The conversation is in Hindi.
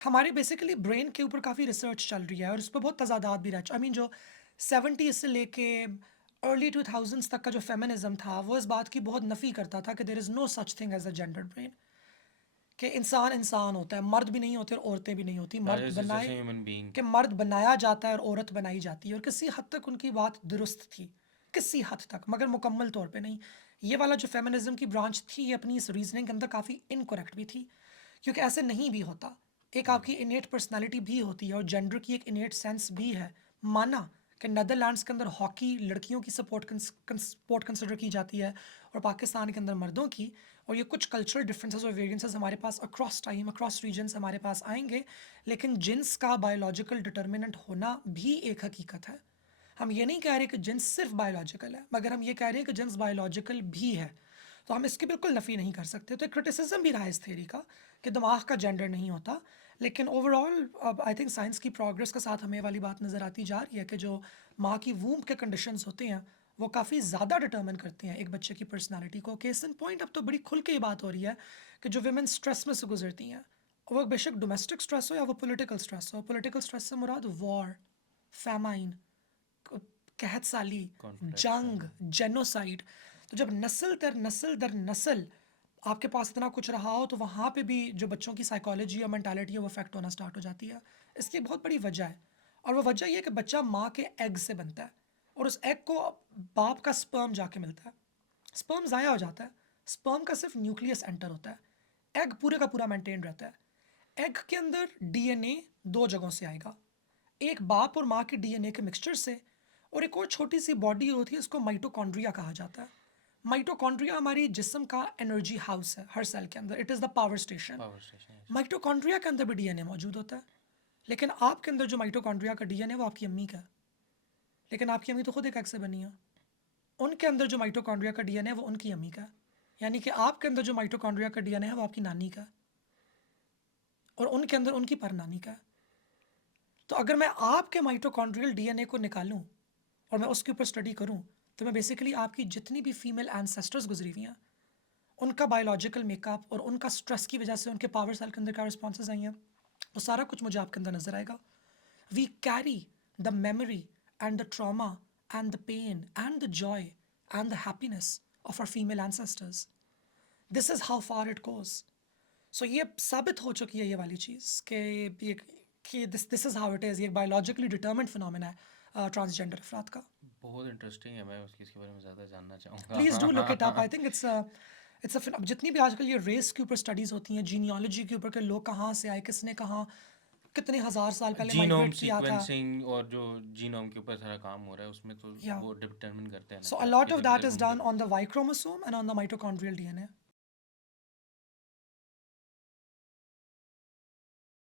हमारे बेसिकली ब्रेन के ऊपर काफ़ी रिसर्च चल रही है और इस पे बहुत तज़ादात भी रह आई मीन जो 70 से लेके अर्ली 2000s तक का जो फेमिनिज्म था वो इस बात की बहुत नफ़ी करता था कि there is no such thing as a gender brain, कि इंसान इंसान होता है, मर्द भी नहीं होते और औरतें भी नहीं होती, That is just a human being. कि मर्द बनाया जाता है और औरत बनाई जाती है, और किसी हद तक उनकी बात दुरुस्त थी, किसी हद तक, मगर मुकम्मल तौर पे नहीं। ये वाला जो फेमिनिज्म की ब्रांच थी ये अपनी इस रीजनिंग के अंदर काफ़ी इनकरेक्ट भी थी, क्योंकि ऐसे नहीं भी होता। एक आपकी इनेट पर्सनालिटी भी होती है और जेंडर की एक इनेट सेंस भी है। माना कि नदरलैंड्स के अंदर हॉकी लड़कियों की स्पोर्ट कंसिडर की जाती है और पाकिस्तान के अंदर मर्दों की, और ये कुछ कल्चरल डिफरेंसेस और वेरिएंसेस हमारे पास अक्रॉस टाइम अक्रॉस रीजन्स हमारे पास आएंगे, लेकिन जिन्स का बायोलॉजिकल डिटर्मिनेंट होना भी एक हकीकत है। हम ये नहीं कह रहे कि जिन्स सिर्फ बायोलॉजिकल है, मगर हम ये कह रहे हैं कि जिन्स बायोलॉजिकल भी है, तो हम इसकी बिल्कुल नफ़ी नहीं कर सकते। तो एक क्रिटिसिज्म भी रहा है इस थ्योरी का कि दिमाग का जेंडर नहीं होता, लेकिन ओवरऑल अब आई थिंक साइंस की प्रोग्रेस के साथ हमें वाली बात नज़र आती जा रही है कि जो माँ की वूम्ब के कंडीशंस होते हैं वो काफ़ी ज़्यादा डिटर्मिन करते हैं एक बच्चे की पर्सनालिटी को। केस इन पॉइंट अब तो बड़ी खुल के ये बात हो रही है कि जो वुमेन स्ट्रेस में से गुजरती हैं, वो बेशक डोमेस्टिक स्ट्रेस हो या वो पॉलिटिकल स्ट्रेस हो, पॉलिटिकल स्ट्रेस से मुराद वॉर, फैमाइन, कहत साली, Conflicts जंग, and जेनोसाइड। तो जब नस्ल दर नस्ल आपके पास इतना कुछ रहा हो तो वहाँ पे भी जो बच्चों की साइकोलॉजी और मेंटालिटी है वो अफेक्ट होना स्टार्ट हो जाती है। इसकी एक बहुत बड़ी वजह है, और वो वजह ये है कि बच्चा माँ के एग से बनता है और उस एग को बाप का स्पर्म जाके मिलता है। स्पर्म ज़ाया हो जाता है, स्पर्म का सिर्फ न्यूक्लियस एंटर होता है, एग पूरे का पूरा मेंटेन रहता है। एग के अंदर डीएनए दो जगहों से आएगा, एक बाप और माँ के डीएनए के मिक्सचर से, और एक और छोटी सी बॉडी होती है उसको माइटोकॉन्ड्रिया कहा जाता है। माइटोकॉन्ड्रिया हमारी जिस्म का एनर्जी हाउस है, हर सेल के अंदर it is the power station. power station. Yes. Mitochondria के अंदर भी डीएनए मौजूद होता है, लेकिन आपके अंदर जो माइटोकॉन्ड्रिया का डीएनए वो आपकी अम्मी का है, लेकिन आपकी अम्मी तो खुद एक एग से बनी है। उनके अंदर जो माइटोकॉन्ड्रिया का डीएनए है वो उनकी अम्मी का है, यानी कि आपके अंदर जो माइटोकॉन्ड्रिया का डीएनए है वो आपकी नानी का है, और उनके अंदर उनकी परनानी का है। तो अगर मैं आपके माइटोकॉन्ड्रियल डीएनए को निकालूं और मैं उसके ऊपर स्टडी करूं, तो मैं बेसिकली आपकी जितनी भी फीमेल एंसेस्टर्स गुजरी हुई हैं उनका बायोलॉजिकल मेकअप और उनका स्ट्रेस की वजह से उनके पावर सेल के अंदर क्या रिस्पॉन्सेज आई हैं, वो सारा कुछ मुझे आपके अंदर नजर आएगा। We carry the memory and the trauma and the pain and the joy and the happiness of our female ancestors. This is how far it goes. So ये साबित हो चुकी है ये वाली चीज़ कि this this is how it is, ये बायोलॉजिकली डिटर्मिन्ड फिनोमेना है ट्रांसजेंडर अफराद का। बहुत इंटरेस्टिंग है, मैं उसकी इसके बारे में ज़्यादा जानना please do look it up. चाहूँगा. आई थिंक अब जितनी भी आजकल ये रेस के ऊपर स्टडीज़ होती हैं, जीनियोलॉजी के ऊपर, के लोग कहाँ से आए, किसने कहाँ कितने हज़ार साल पहले जीनोम माइग्रेट किया था। सीक्वेंसिंग और जो जीनोम के ऊपर सारा काम हो रहा है उसमें तो या वो डिटरमिन करते हैं ना सो कि अ आप लॉट ऑफ किसी भी दैट जगह इज़ घूम डन सकते on the Y chromosome and on the mitochondrial DNA.